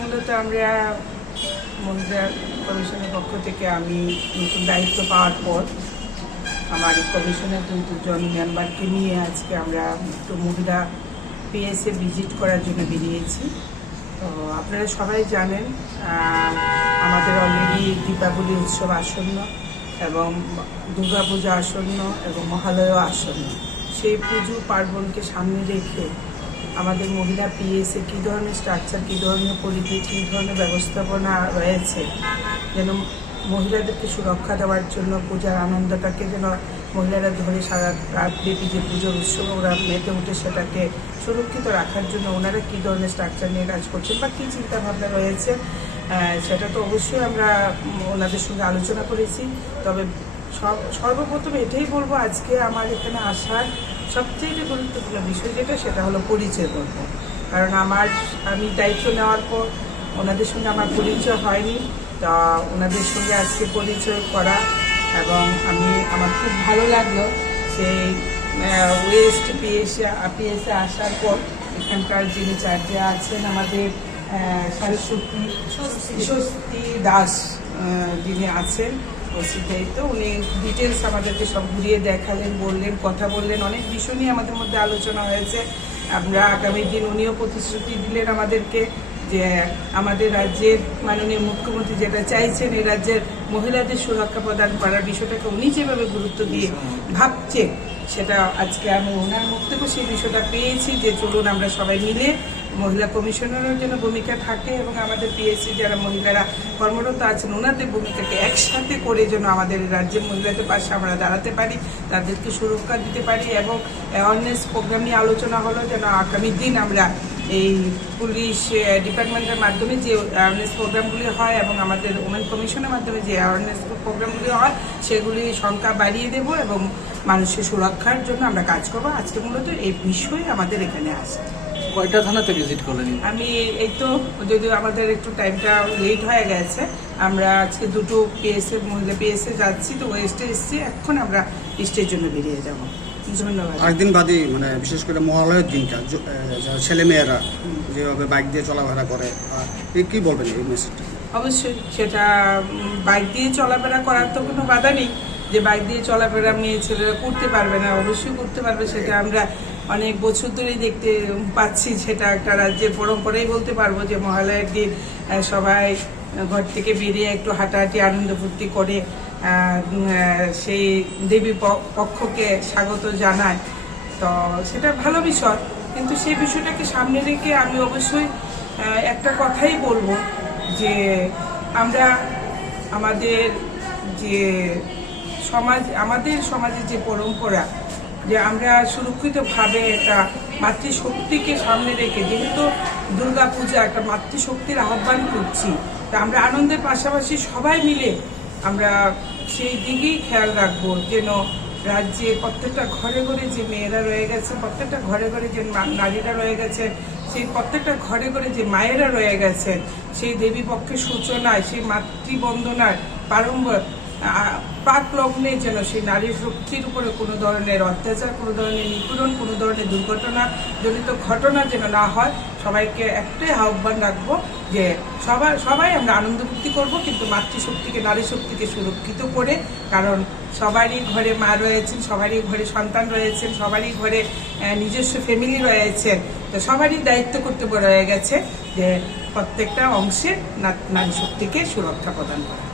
মূলত আমরা মহিলা কমিশনের পক্ষ থেকে আমি নতুন দায়িত্ব পাওয়ার পর আমার কমিশনের দুজন মেম্বারকে নিয়ে আজকে আমরা একটু মহিলা পিএসএ ভিজিট করার জন্য বেরিয়েছি। তো আপনারা সবাই জানেন আমাদের অলরেডি দীপাবলি উৎসব আসন্ন এবং দুর্গাপূজা আসন্ন এবং মহালয়া আসন্ন। সেই পুজো পার্বণকে সামনে রেখে আমাদের মহিলা পিএসএ কী ধরনের স্ট্রাকচার, কী ধরনের পরিধি, কী ধরনের ব্যবস্থাপনা রয়েছে যেন মহিলাদেরকে সুরক্ষা দেওয়ার জন্য পূজার আনন্দটাকে যেন মহিলারা ধরে সারা রাতব্যাপী যে পুজোর উৎসব ওরা মেতে উঠে সেটাকে সুরক্ষিত রাখার জন্য ওনারা কী ধরনের স্ট্রাকচার নিয়ে কাজ করছেন বা কী চিন্তাভাবনা রয়েছে সেটা তো অবশ্যই আমরা ওনাদের সঙ্গে আলোচনা করেছি। তবে সর্বপ্রথম এটাই বলবো, আজকে আমার এখানে আসার সবচেয়ে গুরুত্বপূর্ণ বিষয় সেটা হলো পরিচয় করব। কারণ আমি দায়িত্ব নেওয়ার পর ওনাদের সঙ্গে আমার পরিচয় হয়নি। তা ওনাদের সঙ্গে আজকে পরিচয় করা এবং আমার খুব ভালো লাগলো সেই ওয়েস্ট পিএসএ আসার পর এখানকার যিনি চার্জে আছেন আমাদের স্বস্তি দাস যিনি আছেন দায়িত্ব, উনি ডিটেলস আমাদেরকে সব ঘুরিয়ে দেখালেন, কথা বললেন, অনেক বিষয় নিয়ে আমাদের মধ্যে আলোচনা হয়েছে। আমরা আগামী দিন উনিও প্রতিশ্রুতি দিলেন আমাদেরকে যে আমাদের রাজ্যের মাননীয় মুখ্যমন্ত্রী যেটা চাইছেন এই রাজ্যের মহিলাদের সুরক্ষা প্রদান করার বিষয়টাকে উনি যেভাবে গুরুত্ব দিয়ে ভাবছেন সেটা আজকে আমি ওনার মুখ থেকে সেই বিষয়টা পেয়েছি যে চলুন আমরা সবাই মিলে মহিলা কমিশনারের জন্য ভূমিকা থাকে এবং আমাদের পিএসসি যারা মহিলারা কর্মরত আছেন ওনাদের ভূমিকাকে একসাথে করে যেন আমাদের রাজ্যের মহিলাদের পাশে আমরা দাঁড়াতে পারি, তাদেরকে সুরক্ষা দিতে পারি। এবং অ্যাওয়ারনেস প্রোগ্রাম নিয়ে আলোচনা হলো যেন আগামী দিন আমরা এই পুলিশ ডিপার্টমেন্টের মাধ্যমে যে অ্যাওয়ারনেস প্রোগ্রামগুলি হয় এবং আমাদের ওমেন কমিশনের মাধ্যমে যে অ্যাওয়ারনেস প্রোগ্রামগুলি হয় সেগুলি সংখ্যা বাড়িয়ে দেব এবং মানুষের সুরক্ষার জন্য আমরা কাজ করবো। আজকে মূলত এই বিষয়ে আমাদের এখানে আসে। কয়টা থানাতে ভিজিট করলেন? আমি এই তো যদিও আমাদের একটু টাইমটা লেট হয়ে গেছে, আমরা আজকে দুটো মহিলা পিএসএ যাচ্ছি, তো ওয়েস্টে এসেছি, এখন আমরা ইস্টের জন্য বেরিয়ে যাব। ধন্যবাদ। একদিন বাদে মানে বিশেষ করে মহালয়ের দিনটা ছেলেমেয়েরা যেভাবে বাইক দিয়ে চলাফেরা করে কি বলবেন এই মেসেজটা? অবশ্যই সেটা বাইক দিয়ে চলাফেরা করার তো কোনো বাধা নেই যে বাইক দিয়ে চলাফেরা মেয়ে ছেলেরা করতে পারবে না, অবশ্যই করতে পারবে। সেটা আমরা অনেক বছর ধরেই দেখতে পাচ্ছি, সেটা একটা রাজ্যের পরম্পরাই বলতে পারবো যে মহালয়ার দিন সবাই ঘর থেকে বেরিয়ে একটু হাঁটাহাঁটি আনন্দ ফুর্তি করে সেই দেবী পক্ষকে স্বাগত জানায়। তো সেটা ভালো বিষয়, কিন্তু সেই বিষয়টাকে সামনে রেখে আমি অবশ্যই একটা কথাই বলবো যে আমরা আমাদের সমাজের যে পরম্পরা যে আমরা সুরক্ষিতভাবে একটা মাতৃশক্তিকে সামনে রেখে, যেহেতু দুর্গাপূজা একটা মাতৃশক্তির আহ্বান করছি, তা আমরা আনন্দের পাশাপাশি সবাই মিলে আমরা সেই দিকেই খেয়াল রাখবো যেন রাজ্যে প্রত্যেকটা ঘরে ঘরে যে মেয়েরা রয়ে গেছে, প্রত্যেকটা ঘরে ঘরে যে নারীরা রয়ে গেছে, সেই প্রত্যেকটা ঘরে ঘরে যে মায়েরা রয়ে গেছেন, সেই দেবী পক্ষের সূচনায় সেই মাতৃবন্দনার প্রাক লগ্নে যেন সেই নারীর শক্তির উপরে কোনো ধরনের অত্যাচার, কোনো ধরনের নিপীড়ন, কোনো ধরনের দুর্ঘটনা জনিত ঘটনা যেন না হয়। সবাইকে একটাই আহ্বান রাখবো যে সবাই আমরা আনন্দ ফুর্তি করবো, কিন্তু মাতৃশক্তিকে, নারী শক্তিকে সুরক্ষিত করে। কারণ সবারই ঘরে মা রয়েছেন, সবারই ঘরে সন্তান রয়েছেন, সবারই ঘরে নিজস্ব ফ্যামিলি রয়েছেন, তো সবারই দায়িত্ব কর্তব্য রয়ে গেছে যে প্রত্যেকটা অংশে নারী শক্তিকে সুরক্ষা প্রদান করা।